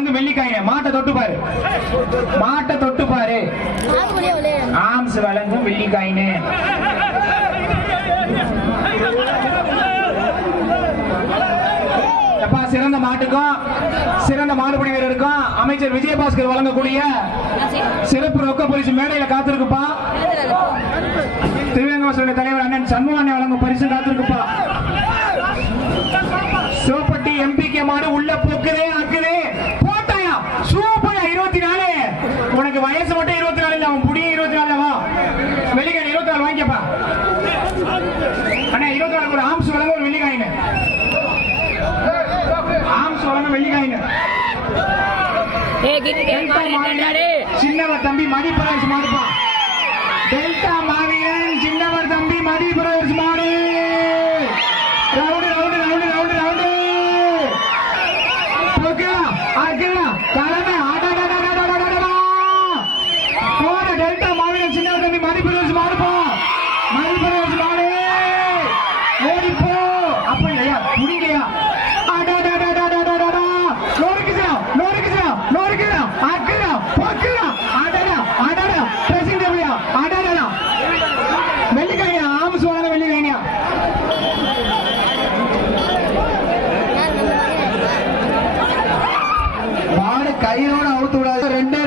வழங்கும் வெள்ளிக்காயின. மாட்டை தொட்டு பாரு, மாட்டை தொட்டு பாரு. ஆம்ஸ் வழங்கும் வெள்ளிக்காயின. சிறந்த மாட்டுக்கும் சிறந்த மாடுபிடி வீரருக்கும் அமைச்சர் விஜயபாஸ்கர் வழங்கக்கூடிய சிறப்பு ரொக்க பரிசு மேடையில காத்திருக்குப்பா. திருவேங்கட தலைவர் அண்ணன் சண்முகானே வழங்கும் பரிசு காத்திருக்குப்பா. சோப்பட்டி எம்பிகே மாடு உள்ள போக்குதே அக்குதே போட்டாயா சூப்பரா 24. உனக்கு வயசு மட்டும் 24 இல்ல, அவன் புடிய 24 வா. வெள்ளிக்காய் 24 வாங்கிக்கப்பா அண்ணா. 24 ஒரு ஆம்ஸ் வழங்க ஒரு வெள்ளிக்காயின. ஆம்ஸ் வழங்க வெள்ளிக்காயின. சின்னவர் தம்பி மதிப்பரசு மாடுப்பா. டெல்டா மாவீரன் சின்னவர் தம்பி மதிப்பரசு மாடு. Round round round round round கிழமை போன டெல்டா மாவீரன் சின்னவர் தம்பி மதிப்பரசு மாடுப்பா. மதிப்பரசு மாடு ஓடிப்போ. அப்ப ஐயா புடிங்கயா கையோட அவுத்து விடாது. 2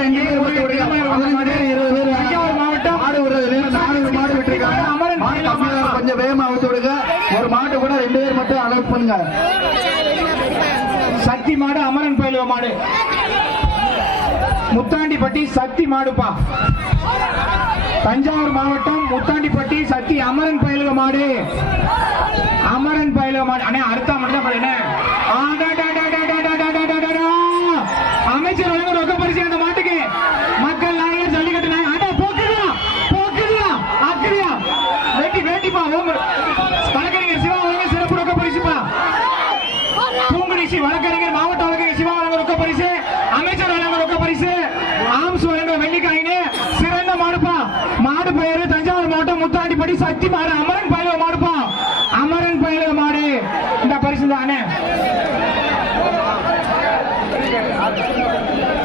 மாவட்டம் மாடு விடுறது 4 மாடு விட்டுருக்காங்க. கொஞ்சம் வேகமா அவுத்து விடுங்க. ஒரு மாட்டு கூட 2 பேர் மட்டும் அலர்ட் பண்ணுங்க. சக்தி மாடு அமரன் பயிலுவ மாடு. முத்தாண்டிப்பட்டி சக்தி மாடுப்பா. தஞ்சாவூர் மாவட்டம் முத்தாண்டிப்பட்டி சக்தி அமரன் பயிலுவ மாடு. அமரன் பயிலுவ மாடு அண்ணே. அடுத்த மட்டும் தான் என்ன அமைச்சர் வழங்க ரொக்க பரிசு அந்த மாட்டுக்கு. மக்கள் நாயகர் ஜல்லிக்கட்டு நாயகர் போக்குறியா போக்குறியா ஆக்குறியா வேட்டி வேட்டிப்பா. வழக்கறிஞர் சிவா வழங்க சிறப்பு ரொக்க பரிசுப்பா. பூங்குடிசி வழக்கறிஞர் மாவட்ட வழக்கறிஞர் சிவா வழங்க ரொக்க பரிசு. அமைச்சர் வழங்க ரொக்க பரிசு. ஆம்ஸ் வழங்க வெள்ளிக்காயினு. சிறந்த மாடுப்பா. மாடு பெயரு தஞ்சாவூர் மாவட்டம் முத்தாண்டிப்பட்டி சக்தி மாடு அமரன் பயிலுவ மாடுப்பா. அமரன் பயிலுவ மாடு. இந்த பரிசு தானே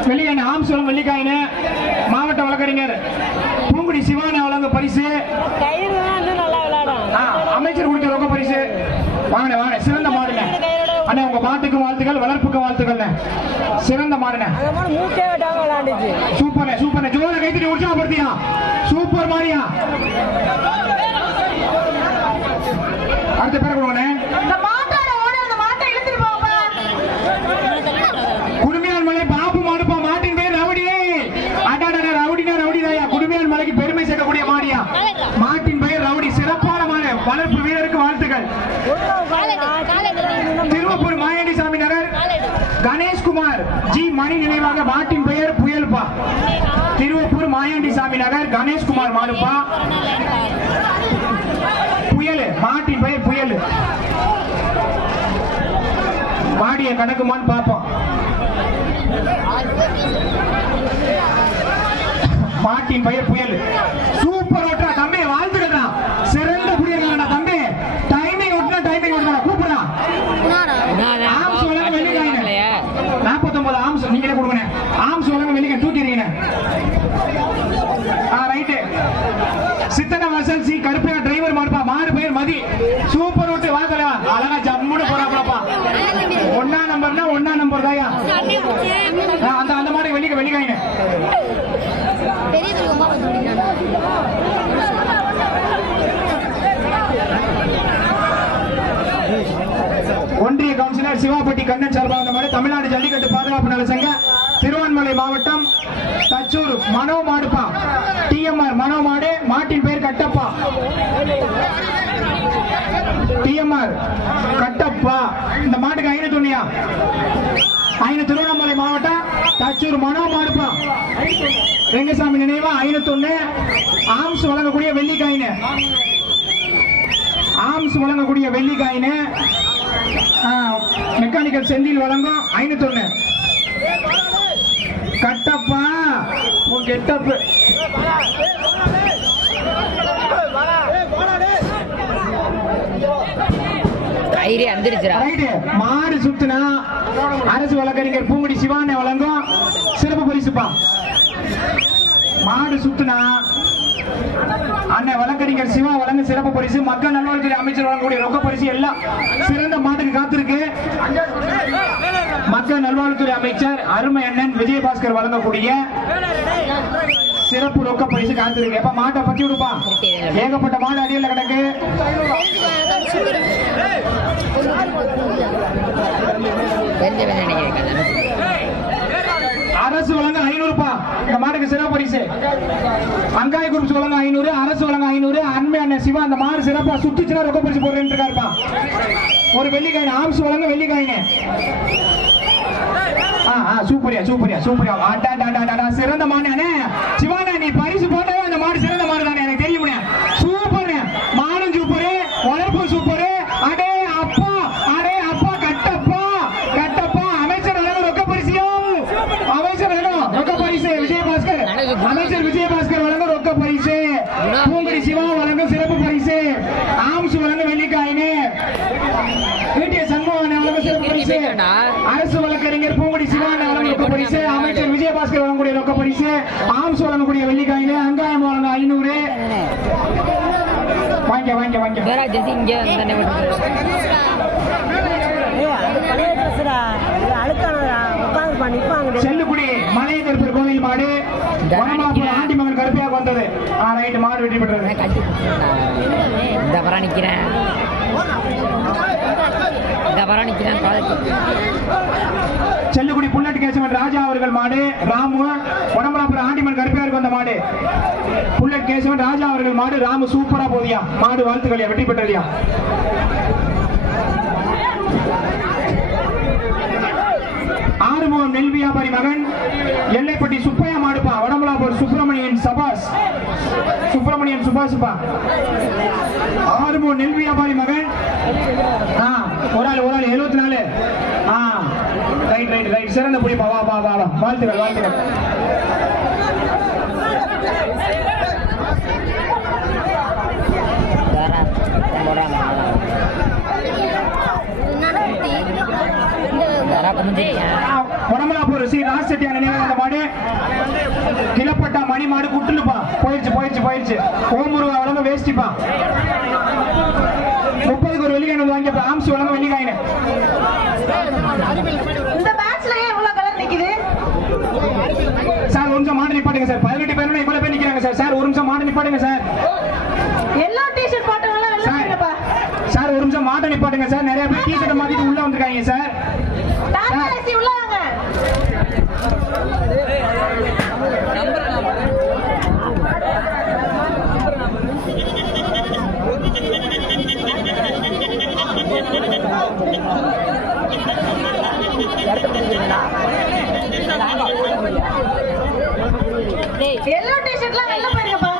வெள்ளிக்காயின. ஆம்ஸ் வழங்க வெள்ளிக்காயினு. மாவட்ட வழக்கறிஞர் பூங்குடி சிவான வழங்க பரிசு. அமைச்சர் கொடுத்த ரொக்க பரிசு. வாங்க வாங்க. சிறந்த மாடுங்க அண்ணே. உங்க மாட்டுக்கு வாழ்த்துக்கள், வளர்ப்புக்கு வாழ்த்துக்கள். சிறந்த மாடுங்க. Super super. ஜோர கைத்தறி உற்சாகப்படுத்தியா. சூப்பர் மாரியா. அடுத்த பேர் கொடுங்க. குடுமையான் மலை பாபு மாடுப்பா. மாட்டின் பேர் ரவுடி. அடாடா ரவுடினா ரவுடிதாயா. குடுமையான் மலைக்கு பெருமை சேர்க்கக்கூடிய மாடியா. மாட்டின் பெயர் ரவுடி. சிறப்பான மாடு. வளர்ப்பு வீரருக்கு வாழ்த்துக்கள். திருவப்பூர் மாயாண்டி சாமி நகர் கணேஷ்குமார் ஜி மணி நினைவாக மாட்டின் பெயர் புயல்பா. திருவப்பூர் மாயாண்டி சாமி நகர் கணேஷ்குமார் மாடுப்பா. புயல் மாட்டின் பெயர் புயல். மாடிய கணக்குமான்னு பார்ப்போம். மாட்டின் பெயர் புயல். சூப்பர் ஓட்டுறா தம்பி. வாழ்த்துக்கா. சிறந்த புரியல தம்பி. டைமிங் ஓட்டுனா டைமிங் ஓட்டுறா. கூப்பிடுறா. ஆம்ஸ் வழங்க வெள்ளிக்காயின. 49 ஆம்ஸ் நீங்களே கொடுங்க. ஆம்ஸ் வழங்க வெள்ளிக்காய் தூக்கிறீங்க. ரைட்டு. சித்தன வசல் சி கருப்பையா டிரைவர் மாடுப்பா. மாடு பெயர் மதி. சூப்பர் ஓட்டு. வாங்கலையா அழகா ஜம்முன்னு போறாப்பா. 1 நம்பர்னா 1 நம்பர் தாயா. அந்த மாடு வெள்ளிக்காயின. ஒன்றிய கவுன்சிலர் சிவாப்பட்டி கண்ணன் சார்பாக தமிழ்நாடு ஜல்லிக்கட்டு பாதுகாப்பு நல சங்க திருவண்ணாமலை மாவட்டம் தச்சூர் மனோ மாடுப்பா. டிஎம்ஆர் மனோ மாடு. மாட்டின் பெயர் கட்டப்பா. டிஎம்ஆர் கட்டப்பா. இந்த மாட்டுக்கு 501 திருவண்ணாமலை மாவட்டம் தச்சூர் மனோ மாடுப்பா. ரெங்கசாமி நினைவா 501. ஆம்ஸ் வழங்கக்கூடிய வெள்ளிக்காயின. ஆம்ஸ் வழங்கக்கூடிய வெள்ளிக்காயின. மெக்கானிக்கல் செந்தில் வழங்கும் 501. கட்டப்பா. கெட்டப்பு. கயிறு அந்திருச்சுடா. ரைட். மாடு சுத்துனா அரசு வழக்கறிஞர் பூங்குடி சிவானே வழங்கும் சிறப்பு பரிசுப்பா. மாடு சுத்துனா அண்ணன் வழக்கறிஞர் சிவா வழங்கும் சிறப்பு பரிசு. மக்கள் நல்வாழ்வுத்துறை அமைச்சர் வழங்கக்கூடிய ரொக்க பரிசு எல்லாம் சிறந்த மாட்டுக்கு காத்திருக்கு. மக்கள் நல்வாழ்வுத்துறை அமைச்சர் அருமை அண்ணன் விஜயபாஸ்கர் வழங்கக்கூடிய சிறப்பு ரொக்க பரிசு காத்திருக்கு. எப்ப மாட்டை பத்தி விடுப்பா, ஏகப்பட்ட மாடு அடியில் கிடக்கு. அரசு வழங்க 500 இந்த மாடுக்கு சிறப்பு பரிசு. அங்காய குரூப்ஸ் வழங்க 500, அரசு வழங்க 500. அண்மை அண்ணன் சிவா அந்த மாடு சிறப்பா சுத்துச்சுன்னா ரொக்க பரிசு போடுறேன்னு இருக்காருப்பா. ஒரு வெள்ளிக்காயின் ஆம்ஸ் வழங்க வெள்ளிக்காயின். சூப்பரியா சூப்பரியா சூப்பரியா. சிறந்த மாடு அண்ணே சிவானா, நீ பரிசு போட்டவே அந்த மாடு சிறந்த மாடு தானே, எனக்கு தெரியும். சூப்பர் மாடும் சூப்பரு, வளர்ப்பு சூப்பரு. அடே அப்பா, அடே அப்பா, கட்டப்பா கட்டப்பா. அமைச்சர் வழங்க ரொக்க பரிசியும், அமைச்சர் வழங்கும் ரொக்க பரிசு விஜயபாஸ்கர். அமைச்சர் விஜயபாஸ்கர் வழங்க ரொக்க பரிசு. பூங்குடி சிவா வழங்கும் சிறப்பு பரிசு. ஆம்ஸ் வழங்க வெள்ளிக்காயினு. சண்முகன் வழங்க சிறப்பு பரிசு. அரசு வழக்கறிஞர் பூங்குடி சிவான வழங்க ரொக்க பரிசு. அமைச்சர் விஜயபாஸ்கர் வழங்கக்கூடிய ரொக்க பரிசு. ஆம்ஸ் வழங்கக்கூடிய வெள்ளிக்காயினு. அங்காயம் வழங்க 500. வாங்க வாங்க வாங்க. செல்லுக்குடி மலையகருப்பர் கோவில் மாடு ஆண்டி மகன் கருப்பையாக வந்தது. ரைட், மாடு வெற்றி பெற்றது. செல்லுக்குடி புல்லட் கேசவன் ராஜா அவர்கள் மாடு. ராமு வடமலாபுரம் ஆண்டிமன் கருப்பையாருக்கு வந்த மாடு. புல்லட் கேசவன் ராஜா அவர்கள் மாடு. ராமு சூப்பரா போதியா மாடு, வாழ்த்துக்களையா, வெற்றி பெற்றதையா. ஆறுமுகம் நெல் வியாபாரி மகன் எல்லைப்பட்டி சுப்பையா மாடுப்பா. வடமலாபுரம் சுப்பிரமணியன் சபாஸ், சுப்பிரமணியன் சுபாசுப்பா. ஆறுமுகம் நெல் வியாபாரி மகன். ஒரு ஆள் 74. ரைட் ரைட் ரைட், சிறந்த புடிப்பா. வா வா வா, வாழ்த்துக்கள் வாழ்த்துக்கள். வடமலாபுரம் ஸ்ரீ ராஜசெட்டியார் நினைவு அந்த மாடு. கிளப்பட்டா மணி மாடு குட்டுலுப்பா. போயிடுச்சு போயிடுச்சு போயிடுச்சு. ஓமுருவா வழங்க வேஸ்டிப்பா. 30க்கு ஒரு வெள்ளிக்காயின் வாங்கிப்பா. ஆம்ஸ் வழங்க வெள்ளிக்காயின். இந்த மேட்ச்ல எவ்வளவு கலர் நிக்குது சார்? ஒரு நிமிஷம் மாடு நிப்பாட்டுங்க சார். 18 பேர் இவ்வளவு பேர் நிக்கிறாங்க சார். சார் ஒரு நிமிஷம் மாடு நிப்பாட்டுங்க சார். எல்லா டி-ஷர்ட் போட்டவங்க எல்லாம் வெளிய வாங்கப்பா. சார் ஒரு நிமிஷம் மாட்டை நிப்பாட்டுங்க சார். நிறைய பேர் டி-ஷர்ட் மாத்திட்டு உள்ள வந்திருக்காங்க சார். டாடாசி உள்ள வாங்க. எல்லா டி-ஷர்ட்லாம் வெளிய போயிருங்கப்பா.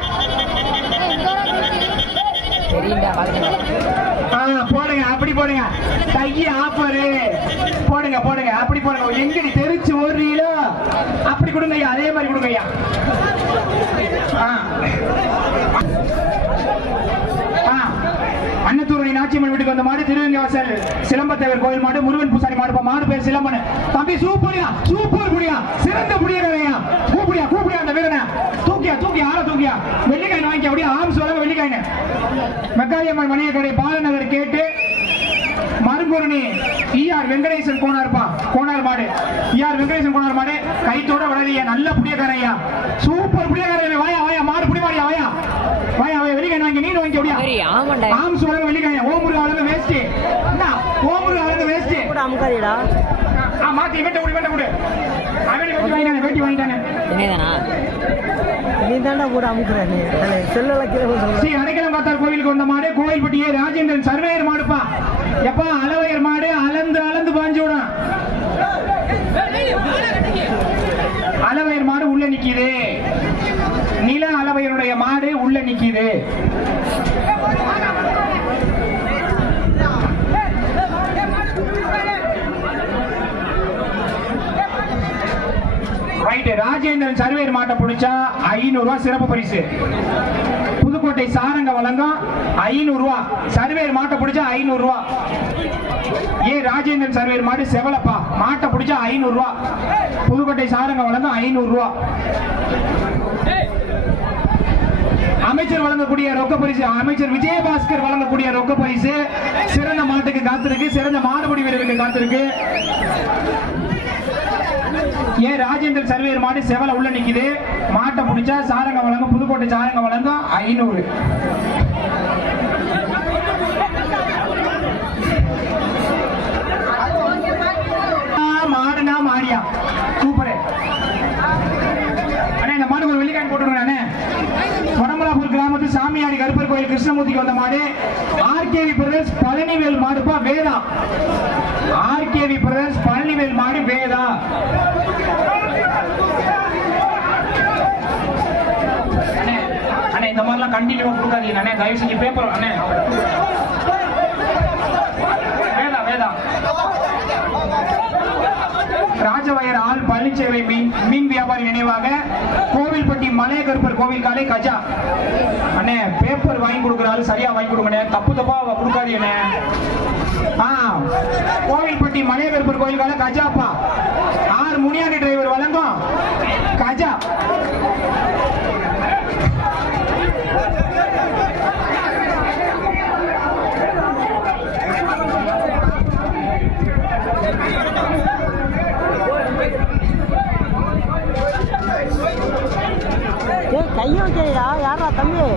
போடுங்க, அப்படி போடுங்க. கையை ஆஃபரு போடுங்க போடுங்க, அப்படி போடுங்க. எங்கடி தெரிச்சு ஓடுறீங்களோ அப்படி கொடுங்க ஐயா, அதே மாதிரி கொடுங்க ஐயா. அன்னத்தூரணி நாச்சியம்மன் வீட்டுக்கு வந்த மாடு. திருவங்கவாசல் சிலம்பத்தேவர் கோயில் மாடு. முருகன் பூசாரி மாடு. மாடு பேர் சிலம்பன். தம்பி சூப்பரியா, சூப்பர் புடியா, சிறந்த புடியா. கூப்பிடியா கூப்பிடியா அந்த வீரனை. தூக்கியா தூக்கியா, ஆள தூக்கியா. வெள்ளிக்காயின் வாங்கி அப்படியே ஆம்ஸ் வழங்க வெள்ளிக்காயின். மெக்காரியம்மன் மணிய கடை பாலநகர் கேட்டு மறுபூரணி ஈஆர் வெங்கடேசன் கோனார்பா. கோனார் மாடு. ஈஆர் வெங்கடேசன் கோனார் மாடு. கைத்தோட வளரிய நல்ல புடியக்காரையா, சூப்பர் புடியக்காரையா. வாயா வாயா, மாடு புடி மாடியா. வாயா வாயா வாயா, வெள்ளிக்காயின் வாங்கி நீ வாங்கி அப்படியா. ஆம்ஸ் வழங்க வெள்ளிக்காயின். ஓமுருகா வழங்க வேஸ்ட். ஓமுருகா வழங்க வேஸ்ட். அமுகாரிடா. மாத்தி வெட்ட குடி வெட்ட குடி. அவனே வெட்டி வாங்கிட்டானே, வெட்டி வாங்கிட்டானே. என்னதானா நீ தாண்டா கூட அமுக்குறானே. செல்லல கீழ போடு. ஸ்ரீ அடைக்கலம் காத்தார் கோவிலுக்கு வந்த மாடு. கோயில்பட்டியே ராஜேந்திரன் சர்வேயர் மாடுப்பா. எப்பா அளவையர் மாடு அளந்து அளந்து பாஞ்சு விடும். அளவையர் மாடு உள்ள நிக்குது. நில அளவையருடைய மாடு உள்ள நிக்குது. ராஜேந்திரன் சர்வேர் மாட்டை பிடிச்சா 500 ரூபாய் சிறப்பு பரிசு. புது புதுக்கோட்டை சாரங்க வழங்கும் 500 ரூபா. சர்வேர் மாட்டை பிடிச்சா 500 ரூபா. ஏ ராஜேந்திரன் சர்வேர் மாடு செவலப்பா, மாட்டை பிடிச்சா 500 ரூபா. புதுக்கோட்டை சாரங்க வழங்கும் 500 ரூபா. அமைச்சர் வழங்கக்கூடிய ரொக்க பரிசு, அமைச்சர் விஜயபாஸ்கர் வழங்கக்கூடிய ரொக்க பரிசு சிறந்த மாட்டுக்கு காத்திருக்கு, சிறந்த மாடுபிடி வீரருக்கு காத்திருக்கு. ஏ ராஜேந்திரன் சர்வேர் மாடு செவல உள்ள நிக்குது, மாட்டை பிடிச்சா சாரங்க வழங்கும், புதுக்கோட்டை சாரங்க வழங்கும் 500. மாடுனா மாடியா சூப்பர் அண்ணே. இந்த மாடு ஒரு வெள்ளிக்காய் போட்டுருங்க அண்ணே. வடமலாப்பூர் கிராமத்து சாமியாடி கருப்பர் கோயில் கிருஷ்ணமூர்த்திக்கு வந்த மாடு ஆர்கேவி பிரதர்ஸ் பழனிவேல் மாடுப்பா வேதா. ஆர்கேவி பிரதர்ஸ் பழனிவேல் மாடு வேதா. அண்ணே இந்த மாதிரிலாம் கண்டினியூவா கொடுக்காதீங்க அண்ணே, தயவு செஞ்சு பேப்பர் அண்ணே. வேதா வேதா. ராஜவயர் ஆள் பழனிச்சேவை மீன் வியாபாரி நினைவாக கோவில்பட்டி மலையகருப்பர் கோவில் காலை கஜா. அண்ணே பேப்பர் வாங்கி கொடுக்குறாரு, சரியா வாங்கி கொடுங்க, தப்பு தப்பா கொடுக்காதீங்க. கோவில்பட்டி மலையகருப்பர் கோவில் காலை கஜாப்பா. ஆர் முனியாண்டி டிரைவர் வழங்கும் கஜா. கையை வைக்கிறா யாரா தம்பி?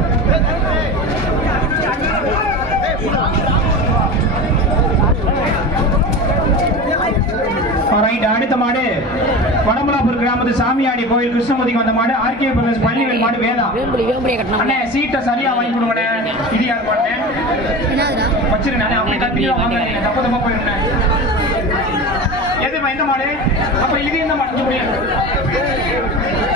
அடுத்த மாடு வடமலாப்பூர் கிராமத்து சாமியாடி கோயில் கிருஷ்ணமூர்த்திக்கு வந்த மாடு ஆர்கே பிரதர்ஸ் பழனிவேல் மாடு வேதா. அண்ணே சீட்டை சரியா வாங்கி கொடுங்க. இது யார் பாட்டு வச்சிருங்க, அப்படி கண்டிப்பா வாங்க, தப்பு தப்பா போயிருங்க. எதுமா இந்த மாடு? அப்ப இது இந்த மாடு முடியாது.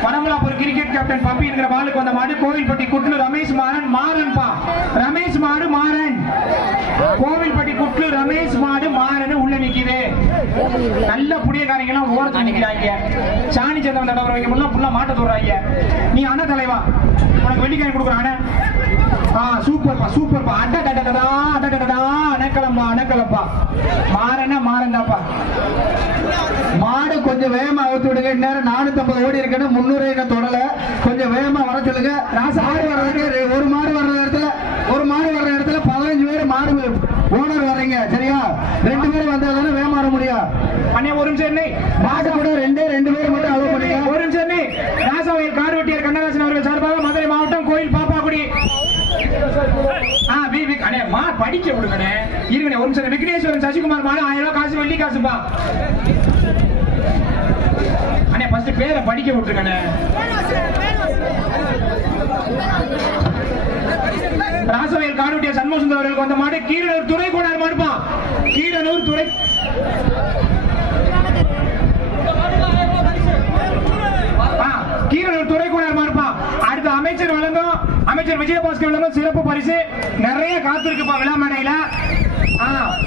வடமலாப்பூர் கிரிக்கெட் கேப்டன் பப்பி என்கிற பாலுக்கு வந்த மாடு கோவில்பட்டி குட்லு ரமேஷ் மாறன். மாறன்பா ரமேஷ் மாடு மாறன். கோவில்பட்டி குட்லு ரமேஷ் மாடு மாறன் உள்ள நிக்குது. நல்ல புடியக்காரங்க எல்லாம் ஓரத்துல நிக்கிறாங்க. சாணி சந்தம் தடவை வைக்க முடியல, புள்ள மாட்ட தோறாங்க. நீ அண்ணா தலைவா, உனக்கு வெள்ளிக்காய் கொடுக்குறான். சூப்பர்ப்பா சூப்பர்ப்பா. அடடடடா அடடடா அணக்கலம்பா அணக்கலப்பா. மாறனா மாறந்தாப்பா. மாடு கொஞ்சம் வேகமா அவுத்து விடுங்க. நேரம் 450 ஓடி இருக்குன்னு 300 என்ன தொடல. கொஞ்சம் வேகமா வர சொல்லுங்க. மாடு வர்றதுக்கு ஒரு மாடு வர்ற இடத்துல 15 பேர் மாடு ஓனர் வர்றீங்க, சரியா? 2 பேர் வந்தா தானே வேகமா வர முடியும். அண்ணே ஒரு நிமிஷம், மாடு கூட 2 பேர் மட்டும் அலோவ் பண்ணுங்க. ஒரு நிமிஷம். ராசாவையில் கார் வெட்டியார் கண்ணதாசன் அவர்கள் சார்பாக மதுரை மாவட்டம் கோயில் பாப்பாக்குடி. அண்ணே மா படிக்க விடுங்கண்ணே, இருங்கண்ணே ஒரு நிமிஷம். விக்னேஸ்வரன் சசிகுமார் மாடு 1000 ரூபாய் காசு, வெள்ளி காசுப்பா. அண்ணே ஃபர்ஸ்ட் பேரை படிக்க விட்டுருக்கண்ணே. ராசவேல் காடுட்டிய சண்முகசுந்தர் அவர்களுக்கு வந்த மாடு கீரனூர் துறை கோனார் மாடுப்பா. கீரனூர் துறை கீரனூர் துறை கோனார் மாடுப்பா. அடுத்த அமைச்சர் வழங்கும், அமைச்சர் விஜயபாஸ்கர் வழங்கும் சிறப்பு பரிசு நிறைய காத்திருக்குப்பா விழா மேடையில.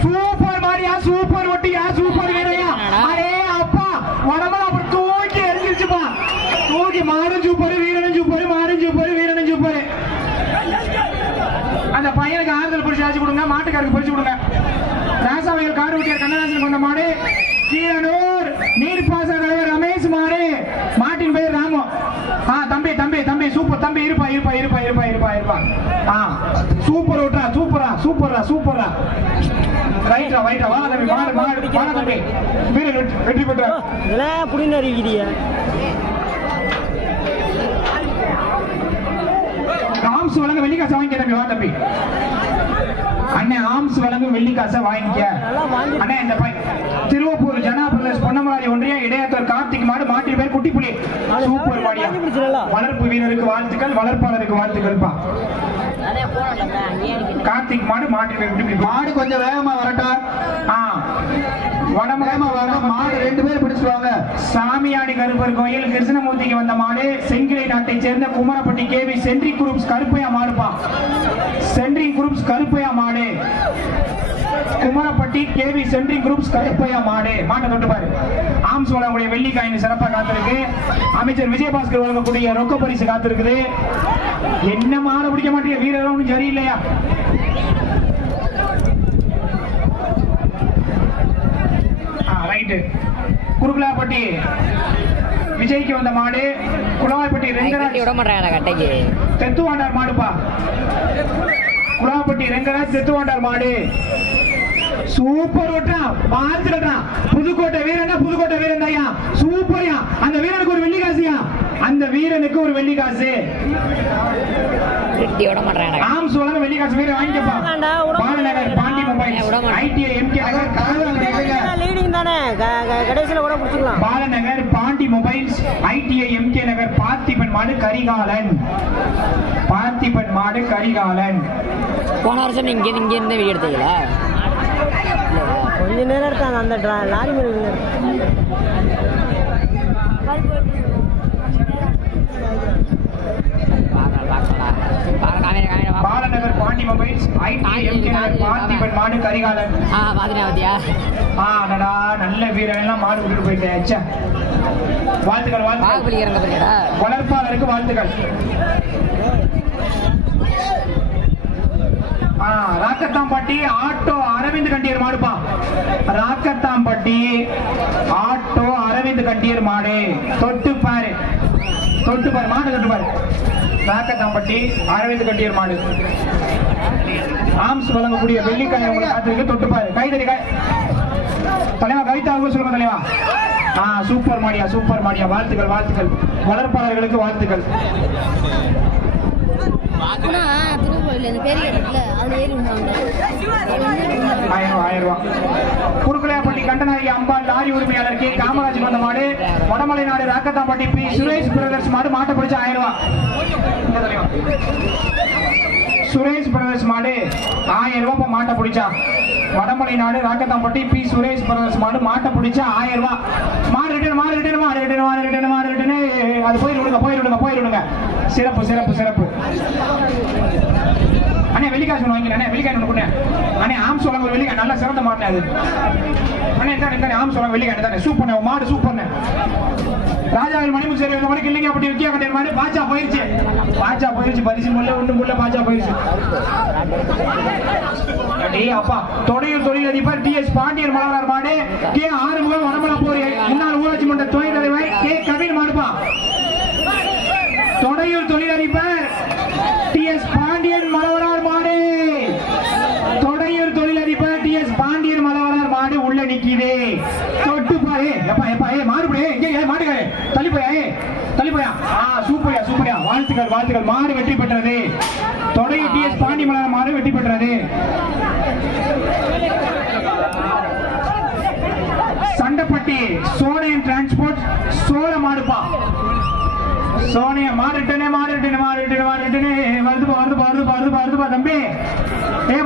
சூப்பர் மாரியா, சூப்பர் ஒட்டியா, சூப்பர் வீரையா. அரே அப்பா உடம்புல தூக்கி எரிஞ்சிருச்சுப்பா. தூக்கி மாடும் சூப்பர், வீரனும் சூப்பர், மாடும் சூப்பர், வீரனும் சூப்பர். அந்த பையனுக்கு ஆறுதல் பரிசு ஆச்சு கொடுங்க, மாட்டுக்காருக்கு பரிசு கொடுங்க. ராசாவையில் காடு ஊட்டியார் கண்ணதாசன் கொண்ட மாடு கீரனூர் நீர்ப்பாச தலைவர் ரமேஷ் மாடு. மாட்டின் பெயர் ராமு. தம்பி தம்பி தம்பி சூப்பர் தம்பி. இருப்பா இருப்பா இருப்பா இருப்பா இருப்பா இருப்பா. சூப்பர் ஓட்டா, சூப்பரா சூப்பரா சூப்பரா. ரைட்டா ரைட்டா. வா தம்பி, மாடு மாடு மாடு தம்பி. வீரர் வெற்றி பெற்ற புடின்னு அறிவிக்கிறிய ஆம்ஸ் வழங்க வெள்ளிக்காசை வாங்கிக்க தம்பி. வா தம்பி. அண்ணே ஆம்ஸ் வழங்க வெள்ளிக்காசை வாங்கிக்க அண்ணே. இந்த திருவப்பூர் ஜனா பிரதேஷ் பொன்னமராதி ஒன்றிய இடையத்தூர் கார்த்திக் மாடு. மாட்டின் பேர் குட்டிப்புலி. சூப்பர் மாடியா. வளர்ப்பு வீரருக்கு வாழ்த்துக்கள், வளர்ப்பாளருக்கு வாழ்த்துக்கள்ப்பா. கார்த்திக் மாடு. மாட்டின் பேர் குட்டிப்புலி. மாடு கொஞ்சம் வேகமா வரட்டா. மாடு 2 பேர் பிடிச்சுவாங்க. சாமியாடி கருப்பர் கோயில் கிருஷ்ணமூர்த்திக்கு வந்த மாடு செங்கிலை நாட்டை சேர்ந்த Kumarapatti KV centring groups Karuppaiya மாடுப்பா. சென்ட்ரி குரூப்ஸ் கருப்பையா மாடு. Kumarapatti KV centring groups Karuppaiya மாடு மாட்டை தொட்டு பாரு. ஆம்ஸ் வழங்கக்கூடிய வெள்ளி காயின் சிறப்பாக காத்திருக்கு. அமைச்சர் விஜயபாஸ்கர் வழங்கக்கூடிய ரொக்க பரிசு காத்திருக்குது. என்ன மாட பிடிக்க மாட்டேங்க, வீரர் ஒன்றும் சரியில்லையா? ரைட்டு. குருகுலாப்பட்டி விஜய்க்கு வந்த மாடு. குளவாய்ப்பட்டி ரெங்கராஜ் விட மாட்டேன் கட்டைக்கு தெத்துவாண்டார் மாடுப்பா. குளவாய்ப்பட்டி ரெங்கராஜ் தெத்துவாண்டார் மாடு. சூப்பர் ஓட்டா பார்த்துடா. புதுக்கோட்டை வீரன் புதுக்கோட்டை வீரன் ஐயா, சூப்பர்யா. அந்த வீரனுக்கு ஒரு வெள்ளி காசியா, அந்த வீரனுக்கு ஒரு வெள்ளி காசு. ஆம் சொல்லுங்க, வெள்ளி காசு வீரன் வாங்கிக்கப்பா. Balanagar Pandi mobiles ITI MK Nagar leading தானே, கடைசில கூட பிடிச்சிக்கலாம். Balanagar Pandi mobiles ITI MK Nagar Parthiban மாடு கரிகாலன். பார்த்திபன் மாடு கரிகாலன். போன வருஷம் இங்க இருந்து வீடியோ எடுத்தீங்களா? கொஞ்ச நேரம் இருக்காங்க அந்த லாரி மேல. Balanagar Pandi mobiles ITI MK Nagar Parthiban மாடு கரிகாலன். நல்ல வீரன் எல்லாம் மாடு விட்டு போயிட்டேன். வாழ்த்துக்கள் வாழ்த்துக்கள். வளர்ப்பாளருக்கு வாழ்த்துக்கள். ராக்கத்தாம்பட்டி ஆட்டோ அரவிந்த் கண்டியர் மாடுப்பா. ராக்கத்தாம்பட்டி ஆட்டோ அரவிந்த் கண்டியர் மாடு. தொட்டு பாரு, தொட்டு பாரு மாடு, தொட்டு பாரு. ராக்கத்தாம்பட்டி அரவிந்த் கண்டியர் மாடு. ஆம்ஸ் வழங்கக்கூடிய வெள்ளிக்காய் உங்களுக்கு காத்திருக்கு. தொட்டு பாரு, கைதறி தலைவா, கவிதாவுக்கு சொல்லுங்க தலைவா. சூப்பர் மாடியா, சூப்பர் மாடியா. வாழ்த்துக்கள் வாழ்த்துக்கள். வளர்ப்பாளர்களுக்கு வாழ்த்துக்கள். குறுக்கலையாப்பட்டி கண்டநாயகி அம்பாள் லாரி உரிமையாளர் கே காமராஜ் வந்த மாடு. வடமலை நாடு ராக்கத்தாம்பட்டி பி சுரேஷ் பிரதர்ஸ் மாடு. மாட்டை பிடிச்ச 1000 ரூபாய். சுரேஷ் பிரதர்ஸ் மாடு 1000 ரூபாய் மாட்டை பிடிச்சா. வடமலை நாடு ராக்கத்தாம்பட்டி பி சுரேஷ் பிரதர்ஸ் மாடு. மாட்டை பிடிச்சா 1000 ரூபாய். மாடு ரிட்டர்ன், மாடு ரிட்டர்ன், மாடு ரிட்டர்ன், மாடு ரிட்டர்ன், மாடு ரிட்டர்ன். அது போயிடுங்க போயிடுங்க போயிடுங்க. சிறப்பு சிறப்பு சிறப்பு. அண்ணே வெள்ளிக்காசு வாங்கிக்கிறேன். அண்ணே வெள்ளிக்காய் ஒன்று கொண்டேன். அண்ணே ஆம் சொல்லுங்க, ஒரு வெள்ளிக்காய் நல்லா சிறந்த மாடு அது. அண்ணே தானே ஆம் சொல்லுங்க, வெள்ளிக்காய் தானே சூப்பர் மாடு, சூப்பர்ண்ணே. ராஜாவில் மணிமுக சேரி வந்த மணிக்கு இல்லைங்க அப்படி வித்தியா கட்டிய மாதிரி பாச்சா போயிருச்சு. பாச்சா போயிருச்சு, பரிசு முல்ல ஒன்று முல்ல பாச்சா போயிருச்சு. அப்பா தொடையூர் தொழிலதிபர் டிஎஸ் பாண்டியர் மலரார் மாடு. கே ஆறுமுகம் வடமலா போர் முன்னாள் ஊராட்சி மன்ற துணை தலைவர் கே கவின் மாடுப்பா. தொடையூர் தொழிலதிபர் டிஎஸ் பாண்டியன் மலவரார் மாடு. தொடையூர் தொழிலதிபர் டிஎஸ் பாண்டியன் மலவரார் மாடு உள்ள நிக்குது. தொட்டு பாரு. எப்பா எப்பா மாறுபடு. எங்க மாடு தள்ளி போயா, தள்ளி போயா. சூப்பரியா சூப்பரியா. வாழ்த்துக்கள் வாழ்த்துக்கள். மாடு வெற்றி பெற்றது. தொடையூர் டிஎஸ் பாண்டி மலவரார் மாடு வெற்றி பெற்றது. சண்டப்பட்டி சோனையன் டிரான்ஸ்போர்ட் சோழ மாடுப்பா. சோனியா மாறிட்டனே மாறிட்டனே மாறிட்டனே மாறிட்டனே. வருது வருது வருது வருது வருதுப்பா தம்பி.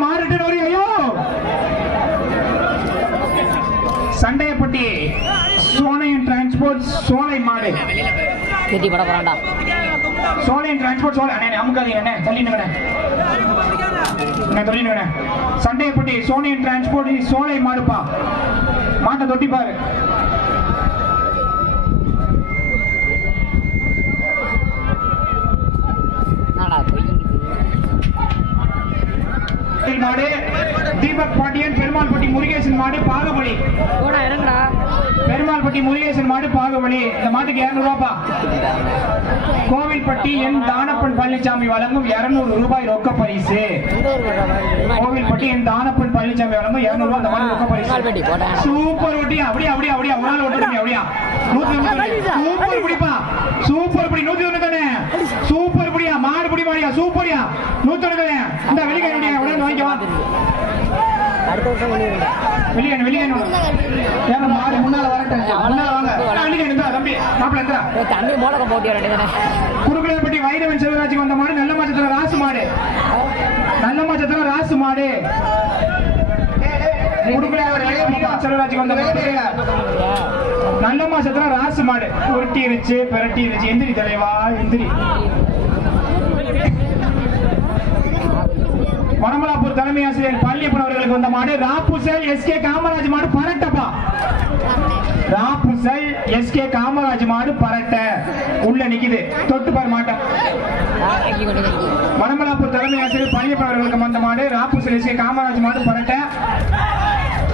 மாறிட்டேன் ஒரு. ஐயோ சண்டையப்பட்டி சோனையன் டிரான்ஸ்போர்ட் சோலை மாடு. சோலையன் டிரான்ஸ்போர்ட் சோலை. அண்ணே அமுக்காதீங்க அண்ணே, தள்ளினுங்கண்ணே தள்ளினுங்கண்ணே. சண்டையப்பட்டி சோனையன் டிரான்ஸ்போர்ட் சோலை மாடுப்பா. மாட்டை தொட்டி பாரு. மாடு தீபக் பாண்டியன் பெருமாள்பட்டி முருகேசன் மாடு பாகுபலி. பெருமாள்பட்டி முருகேசன் மாடு பாகுபலி. இந்த மாட்டுக்கு 200 ரூபாப்பா. கோவில்பட்டி என் தானப்பன் பழனிசாமி வழங்கும் 200 ரூபாய் ரொக்க பரிசு. கோவில்பட்டி என் தானப்பன் பழனிசாமி வழங்கும் 200 ரூபாய். அந்த மாடு ரொக்க பரிசு. சூப்பர் ஒட்டியா. அப்படியே அப்படியே அப்படியே ஒரு நாள் ஓட்டுறீங்க. அப்படியா 190. சூப்பர் பிடிப்பா. சூப்பர் பிடி. 190 தானே. சூப்பர் பிடியா. மாடு பிடி மாடியா. சூப்பரியா. 190 தானே. இந்த வெளிக்காய் உடனே வாங்கிக்கலாம். அடுத்த வருஷம் வெளியே வெளியே மாடு முன்னால வரட்டும். முன்னால வாங்க. வெளியே தம்பி மாப்பிள்ள தம்பி மோடகம் போட்டி. குறுக்கலைப்பட்டி வைரவன் செல்வராஜுக்கு வந்த மாடு. நல்ல மாச்சத்துல ராசு மாடு. நல்ல மாச்சத்துல ராசு மாடு. செல்வராஜுக்கு வந்த மாடு. நல்ல மாசத்துல ராசு மாடு. உருட்டிருச்சு பெரட்டிருச்சு. எந்திரி தலைவா எந்திரி. மணமலாப்பூர் தலைமை ஆசிரியர் பழனியப்பன் அவர்களுக்கு வந்த மாடு ராப்புசல் எஸ்கே காமராஜ் மாடு பரட்டப்பா. ராப்புசல் எஸ்கே காமராஜ் மாடு பரட்ட உள்ள நிக்குது. தொட்டு பாரு மாட்டேன். மணமலாப்பூர் தலைமை ஆசிரியர் பழனியப்பன் அவர்களுக்கு வந்த மாடு ராப்புசல் எஸ்கே காமராஜ் மாடு பரட்ட.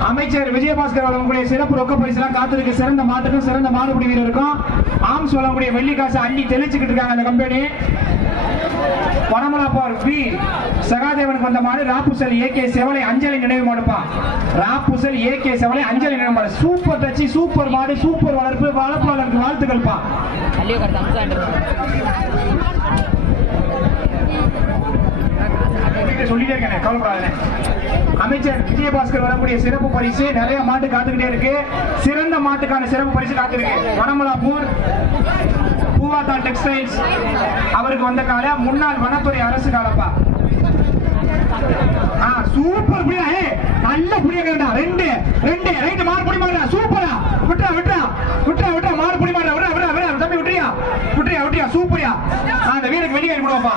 அமைச்சர் விஜயபாஸ்கர் வழங்கக்கூடிய சிறப்பு ரொக்க பரிசுலாம் காத்திருக்கு. சிறந்த மாட்டுக்கும் சிறந்த மாடுபிடி வீரருக்கும் ஆம்ஸ் வழங்கக்கூடிய வெள்ளிக்காசு அள்ளி தெளிச்சுக்கிட்டு இருக்காங்க அந்த கம்பெனி. மணமலாப்பூர் பி சகாதேவனுக்கு வந்த மாடு ராப்புசல் ஏகே செவலை அஞ்சலி நினைவு மாடுப்பா. ராப்புசல் ஏகே செவலை அஞ்சலி நினைவு மாடு. சூப்பர் டச்சி, சூப்பர் மாடு, சூப்பர் வளர்ப்பு. வளர்ப்பாளருக்கு வாழ்த்துக்கள்ப்பா. சொல்லிட்டே இருக்கேன், கவலைப்படாத. அமைச்சர் விஜயபாஸ்கர் வரக்கூடிய சிறப்பு பரிசு நிறைய மாட்டு காத்துக்கிட்டே இருக்கு. சிறந்த மாட்டுக்கான சிறப்பு பரிசு காத்திருக்கு. மணமலாப்பூர் பூவாத்தா டெக்ஸ்டைல்ஸ் அவருக்கு வந்த கால முன்னாள் வனத்துறை அரசு காலப்பா. சூப்பர் புடியா, நல்ல புடியா கேட்டா. ரெண்டு ரைட் மாறு புடி மாறா. சூப்பரா விட்றா விட்றா விட்றா விட்றா மாறு புடி மாறா. விட்றா விட்றா விட்றா தம்பி விட்றியா விட்றியா விட்றியா. சூப்பரியா. அந்த வீரருக்கு வெள்ளிக்காய் கொடுப்பா.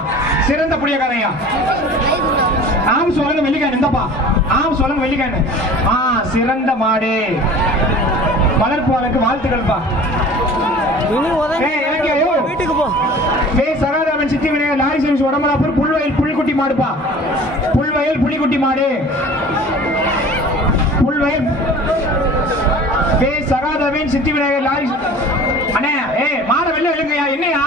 சிறந்த புடியக்காரையா. ஆம் சொல்லுங்க வெள்ளிக்காய் இந்தப்பா. ஆம் சொல்லுங்க வெள்ளிக்காய். சிறந்த மாடு. வளர்ப்பாளருக்கு வாழ்த்துக்கள்ப்பா. வீட்டுக்கு போ. சகாதேவன் சித்தி விநாயகர் லாரி சர்வீஸ் வடமலாப்பூர் புல்வயல் புலிக்குட்டி மாடுப்பா. புல்வயல் புலிக்குட்டி மாடு. புல்வயல் சகாதேவன் சித்தி விநாயகர் லாரி. அண்ணே மாட வெளில எழுங்கய்யா. என்னையா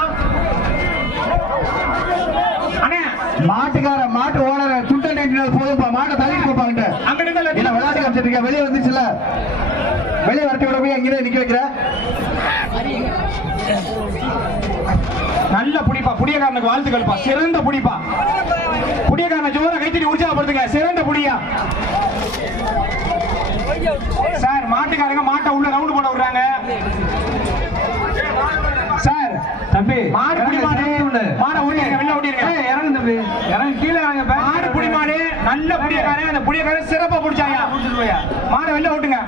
அண்ணே மாட்டுக்கார மாட்டு ஓனர் துண்டன் போதும்பா. மாட்டை தள்ளிட்டு போப்பாங்க. அங்கிட்ட விளையாட்டு காமிச்சிருக்க வெளியே வந்துச்சுல. வெளியே வரட்டி விட போய் அங்கே நிக்க வைக்கிற. நல்ல புடிப்பா. புடியக்காரனுக்கு வாழ்த்துக்கள்ப்பா. சிறந்த புடிப்பா. புடியக்காரனை ஜோர கைத்தடி உற்சாகப்படுத்துங்க. சிறந்த புடியா. சார் மாட்டுக்காரங்க மாட்டை உள்ள ரவுண்ட் போட விடுறாங்க சார். தம்பி மாடு புடி மாடு. மாடை ஓடிடுங்க, வெளில ஓடிடுங்க. இறங்கு தம்பி, இறங்கு கீழே இறங்க. மாடு புடி மாடு. நல்ல புடியக்காரன். அந்த புடியக்காரன் சிறப்பா புடிச்சாங்க. மாடை வெளில ஓட்டுங்க.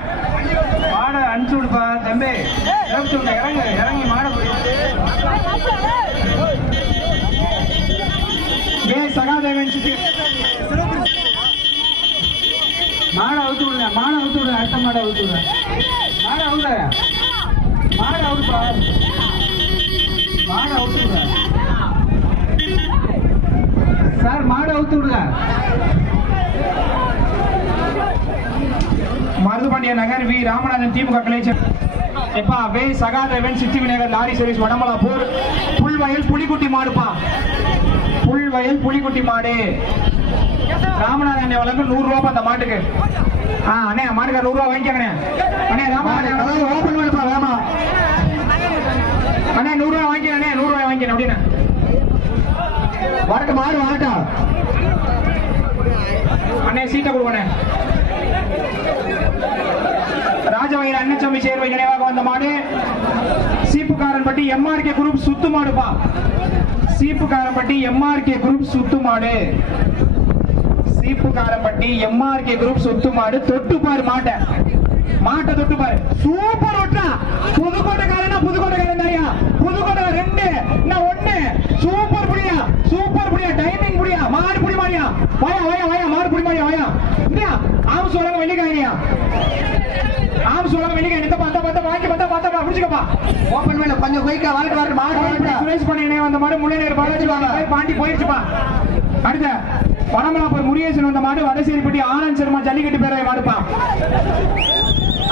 மாடை அனுப்பிச்சு விடுப்பா தம்பி. இறங்கு இறங்கி மாடை சகாதேவன் சித்தி மாடை அவுத்து விடுங்க. மாடை அவுத்து விடுங்க. அடுத்த மாடை அவுத்து விடுங்க. மாடை அவுங்க. மாடை அவுத்துப்பா. மாடை அவுத்து விடுங்க சார். மாடை அவுத்து விடுங்க. மருதுபாண்டிய நகர் வி ராமநாதன் திமுக கலைச்சர் எப்பா. வே சகாதேவன் சித்தி விநாயகர் லாரி சர்வீஸ் வடமலாப்பூர் புல்வயல் புலிக்குட்டி மாடுப்பா. புல்வயல் புலிக்குட்டி மாடு. ராமநாதன் வழங்கும் 100 ரூபாய் அந்த மாட்டுக்கு. அண்ணே மாட்டுக்கு 100 ரூபாய் வாங்கிக்கங்க அண்ணே. ராமநாதன் ஓபன் பண்ணுப்பா. வேமா அண்ணே 100 ரூபாய் வாங்கிக்கணும். 100 ரூபாய் வாங்கிக்கணும் அப்படின்னு வரட்டு மாடு வாட்டா. அண்ணே சீட்டை கொடுக்கணே. ராஜவயிறு அன்னச்சம்பி சேர்வை நினைவாக வந்த மாடு சீப்புக்காரன்பட்டி எம்ஆர்கே குரூப் சுத்து மாடுப்பா. சீப்புக்காரன்பட்டி எம்ஆர்கே குரூப் சுத்து மாடு. சீப்புக்காரன்பட்டி எம்ஆர்கே குரூப் சுத்து மாடு. தொட்டுப்பாரு மாட்டை. மாட்டை தொட்டுப்பாரு. சூப்பர் ஒட்டா. புதுக்கோட்டைக்காரனா புதுக்கோட்டைக்காரன் தாயா. புதுக்கோட்டை 2 1. சூப்பர் புடியா. சூப்பர் புடியா. டைமிங் புடியா. மாடு புடி மாடியா. வாயா வாயா வாயா. மாடு புடி மாடியா. வாயா இல்லையா. ஆம் சொல்லுங்க வெள்ளிக்காயியா. ஆம் சொல்லுங்க வெள்ளிக்காய். இந்த பார்த்தா பார்த்தா வாங்கி பார்த்தா பார்த்தா புடிச்சுக்கப்பா. ஓபன் பண்ண கொஞ்சம் குயிக்கா வாழ்க்கை வரட்டு மாடு. சுரேஷ் பண்ணி வந்த மாடு முன்னேற பாலாஜி பாண்டி போயிடுச்சுப்பா. அடுத்த வடமலாப்பூர் முருகேசன் வந்த மாடு வடசேரிப்பட்டி ஆனந்த் சர்மா ஜல்லிக்கட்டு பேரவை மாடுப்பா.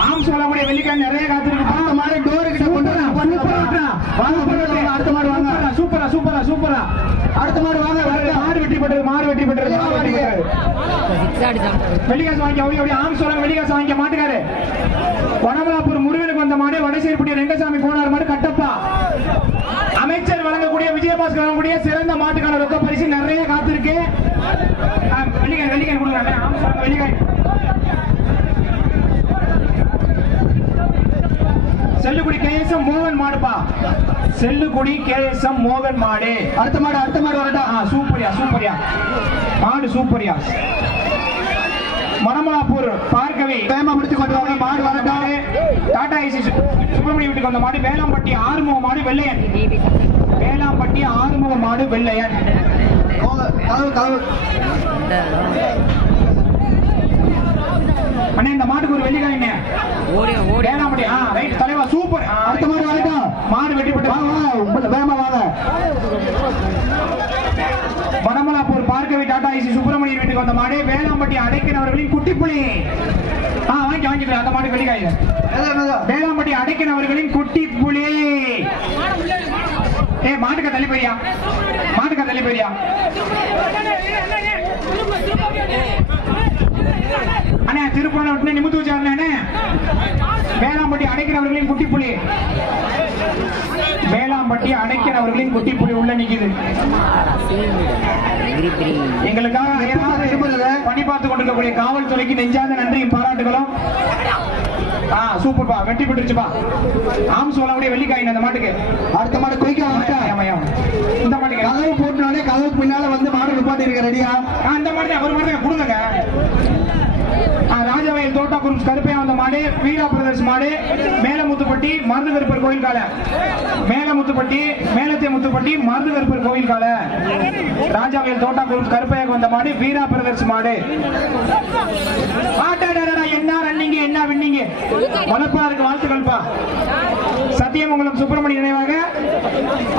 ஆம் சொல்லக்கூடிய வெள்ளிக்காய் நிறைய காத்திருக்கு. மாடு டோர் கிட்ட கொண்டு அடுத்த மாடு வாங்க. சூப்பரா சூப்பரா சூப்பரா. அடுத்த மாடு வாங்க. மாடு வெற்றி பெற்றது. மாடு வெற்றி பெற்றது. வெள்ளிக்காசு வாங்கி அப்படி அப்படி ஆம் சொல்லுங்க. வெள்ளிக்காசு வாங்கி மாட்டுக்காரு. வடமலாப்பூர் முருகனுக்கு வந்த மாடு வடசேரிப்பட்டி ரெங்கசாமி கோனார் மாடு கட்டப்பா. அமைச்சர் வழங்கக்கூடிய விஜயபாஸ்கர் வழங்கக்கூடிய சிறந்த மாட்டுக்கான ரொக்க பரிசு நிறைய காத்திருக்கு. வெள்ளிக்காய் வெள்ளிக்காய் கொடுக்குறாங்க. ஆம் சொல்லுங்க வெள்ளிக்காய். செல்லுக்குடி கேஎஸ்எம் மோகன் மாடுப்பா. செல்லுக்குடி கேஎஸ்எம் மோகன் மாடு. அடுத்த மாடு வரட்டா. சூப்பரியா சூப்பரியா. மாடு சூப்பரியா. மணமலாப்பூர் பார்க்கவி பேமா முடிச்சு கொண்டு வாங்க. மாடு வரட்டா. டாடா ஏசி சுப்பிரமணிய வீட்டுக்கு வந்த மாடு வேளாம்பட்டி ஆறுமுக மாடு வெள்ளையன். வேளாம்பட்டி ஆறுமுக மாடு வெள்ளையன். அண்ணே இந்த மாட்டுக்கு ஒரு வெள்ளிக்காய்ண்ணே. ஓடி ஓடி வேளாம்பட்டி. ரைட் தலைவா சூப்பர். அடுத்த மாடு வரட்டும். மாடு வெட்டிப்பட்டு வேகமா வாங்க. வடமலாப்பூர் பார்க்கவி டாடா ஐசி சுப்பிரமணியன் வீட்டுக்கு வந்த மாடு வேளாம்பட்டி அடைக்கினவர்களின் குட்டிப்புலி. வாங்கிக்கிறேன் அந்த மாடு வெள்ளிக்காய். வேளாம்பட்டி அடைக்கினவர்களின் குட்டிப்புலி. மாட்டுக்க தள்ளி போயியா, மாட்டுக்க தள்ளி போயியா. அண்ணே திருப்பூர்ல விட்டு நிமித்து வச்சாருண்ணே. வேளாம்பட்டி அடைக்கிறவர்களின் குட்டிப்புலி. வேளாம்பட்டி அடைக்கிறவர்களின் குட்டிப்புலி உள்ள நிக்குது. எங்களுக்காக பணி பார்த்து கொண்டிருக்கக்கூடிய காவல்துறைக்கு நெஞ்சாத நன்றியும் பாராட்டுகளும். சூப்பர்பா, வெட்டி பெற்றுச்சுப்பா. ஆம்ஸ் வளவுடைய வெள்ளிக்காய் அந்த மாட்டுக்கு. அடுத்த மாடு கொய்க்கா. இந்த மாட்டுக்கு கதவு போட்டுனாலே கதவு பின்னால வந்து மாடு நிப்பாட்டி இருக்க ரெடியா. அந்த மாடு ஒரு மாடு கொடுங்க. ராஜாவயல் தோட்டாக்குறும் கருப்பையா வந்த மாடு வீரா பிரதர்ஸ் மாடு மேலமுத்துப்பட்டி மருது கருப்பர் கோயில் கால. மேலமுத்துப்பட்டி மேலத்தை முத்துப்பட்டி மருது கருப்பர் கோயில் கால. ராஜாவயல் தோட்டாக்குறும் கருப்பையாக வந்த மாடு வீரா பிரதர்ஸ் மாடு. என்ன ரன்னிங்க என்ன வின்னிங்க. வளர்ப்பாருக்கு வாழ்த்துக்கள்பா. சத்தியமங்கலம் சுப்பிரமணிய நினைவாக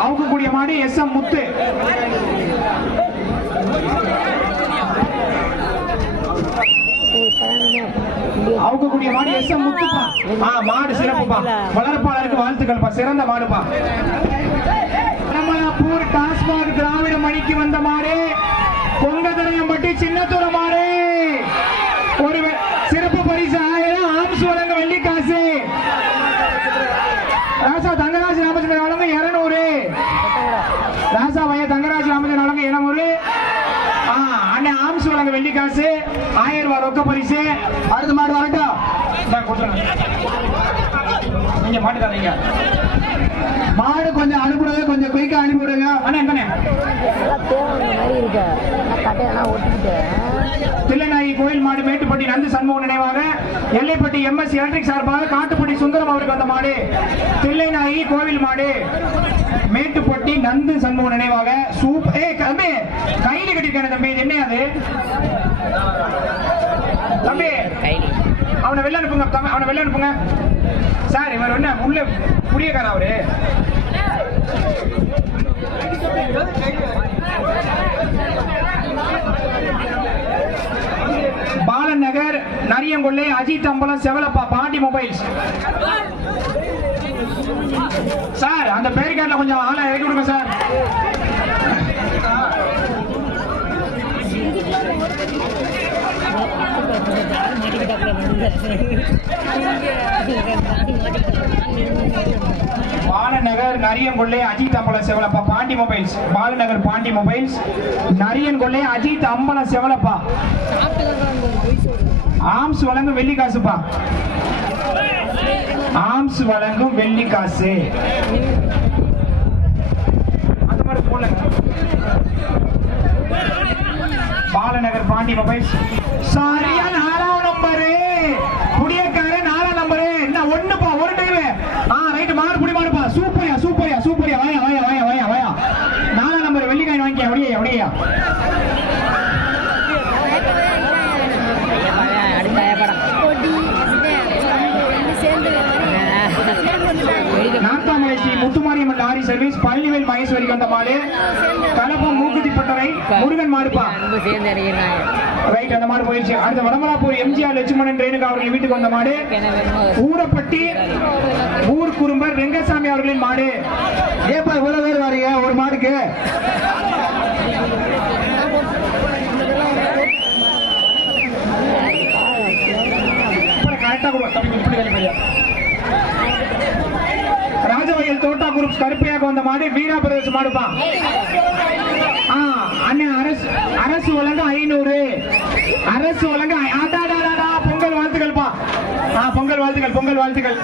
அவுக்கக்கூடிய மாடு எஸ்.எம். முத்து. அவுக்கக்கூடிய மாடு எஸ்.எம். முத்துப்பா. மாடு சிறப்புப்பா. வளர்ப்பாளருக்கு வாழ்த்துக்கள்பா. சிறந்த மாடுப்பா. வடமலாப்பூர் டாஸ்மாக் திராவிட மணிக்கு வந்த மாடு கொங்கதரையம்பட்டி சின்னத்தூர மாடு. ஒரு சிறப்பு பரிசு 1000 ஆம்ஸ் வழங்க வெள்ளி காசு. ராசா தங்கராஜ் ராமச்சந்திரன் வழங்க 200. ராசா பைய தங்கராஜ் ராமச்சந்திரன் வழங்க 200. அண்ணன் ஆம்ஸ் வழங்க வெள்ளி காசு 1000 ரூபாய் ரொக்க பரிசு. அடுத்த மாடு வரட்டும். நீங்க மாட்டுக்காதீங்க. மாடு கொஞ்சம் அனுப்புறது கொஞ்சம் குயிக்கா அனுப்பிவிடுங்க. அண்ணா என்ன தில்லைநாயகி கோயில் மாடு மேட்டுப்பட்டி நந்து சண்முகம் நினைவாக எல்லைப்பட்டி எம்எஸ் எலக்ட்ரிக் சார்பாக காட்டுப்பட்டி சுந்தரம் அவருக்கு வந்த மாடு தில்லைநாயகி கோவில் மாடு மேட்டுப்பட்டி நந்து சண்முகம் நினைவாக தம்பி கையில கட்டிருக்கான தம்பி. இது என்ன அது தம்பி? அவனை வெளில அனுப்புங்க. அவனை வெளில அனுப்புங்க சார். இவர் என்ன உள்ள புரியக்காரா அவரு? பாலன் நகர் நரியங்கொள்ளை அஜித் அம்பலம் செவலப்பா பாண்டி மொபைல்ஸ். சார் அந்த பேரிகார்ட்ல கொஞ்சம் ஆளை இறக்கி விடுங்க சார். பாலநகர் நரியங்கொள்ளை அஜித் அம்பலம் செவலப்பா பாண்டி மொபைல்ஸ். பாலநகர் பாண்டி மொபைல்ஸ் நரியங்கொள்ளை அஜித் அம்பலம் செவலப்பா. ஆம்ஸ் வழங்கும் வெள்ளி காசுப்பா. ஆம்ஸ் வழங்கும் வெள்ளி காசு. அந்த மாதிரி போல பாலநகர் பாண்டி மொபைல்ஸ். சரியா 4ஆம் நம்பரு புடியக்கார 4ஆம் நம்பரு. என்ன ஒண்ணுப்பா ஒரு டைம். ரைட் மாடு புடி மாடுப்பா. சூப்பரியா சூப்பரியா சூப்பரியா. வாயா வாயா வாயா வாயா வாயா. 4ஆம் நம்பர் வெள்ளிக்காய் வாங்கிக்க. அப்படியே அப்படியே நான்காமலை ஸ்ரீ முத்துமாரியம்மன் லாரி சர்வீஸ் பழனிவேல் மகேஸ்வரிக்கு வந்த மாடு கலப்பம் மூக்குத்திப்பட்டறை முருகன் மாடுப்பா. ரைட் அந்த மாடு போயிடுச்சு. அடுத்த வடமலாப்பூர் எம்ஜிஆர் லட்சுமணன் ரேணுகா அவர்கள் வீட்டுக்கு வந்த மாடு ஊரப்பட்டி ஊர் குறும்பர் ரெங்கசாமி அவர்களின் மாடு. ஏப்பா இவ்வளவு பேர் வாரீங்க ஒரு மாடுக்கு? ராஜவயல் தோட்டா குரூப் கருப்பையாக வந்த மாடு வீரா பிரதேச மாடுப்பா. அண்ணன் அரசு வழங்க 500. அரசு வழங்க பொங்கல் வாழ்த்துக்கள்ப்பா. பொங்கல் வாழ்த்துக்கள் பொங்கல் வாழ்த்துக்கள்.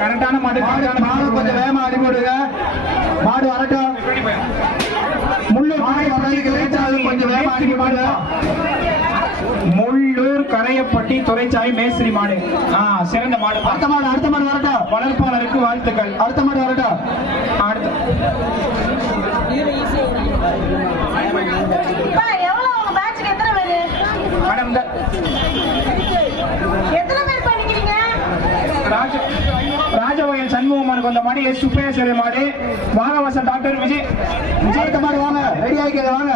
கரெக்டான மாடு கொஞ்சம் வேகமா அடிபடுங்க. மாடு வரட்டும். முள்ளூர் கொஞ்சம் வேகமா அடிக்க மாடு. முள்ளூர் கரையப்பட்டி துறைச்சாய் மேஸ்திரி மாடு. சிறந்த மாடு. அடுத்த மாடு வரட்டும். வளர்ப்பாளருக்கு வாழ்த்துக்கள். அடுத்த மாடு வரட்டும். அடுத்து எவ்வளவு உங்க பேட்ச்க்கு எத்தனை பேரு மேடம் எத்தனை பேர் பண்ணிக்கிறீங்க ராஜவயல் சண்முகமானுக்கு வந்த மாடு எஸ் சுப்பேஸ்வரி மாடு. வாகவாச டாக்டர் விஜய் அடுத்த மாடு வாங்க, ரெடி ஆகிக்க வாங்க.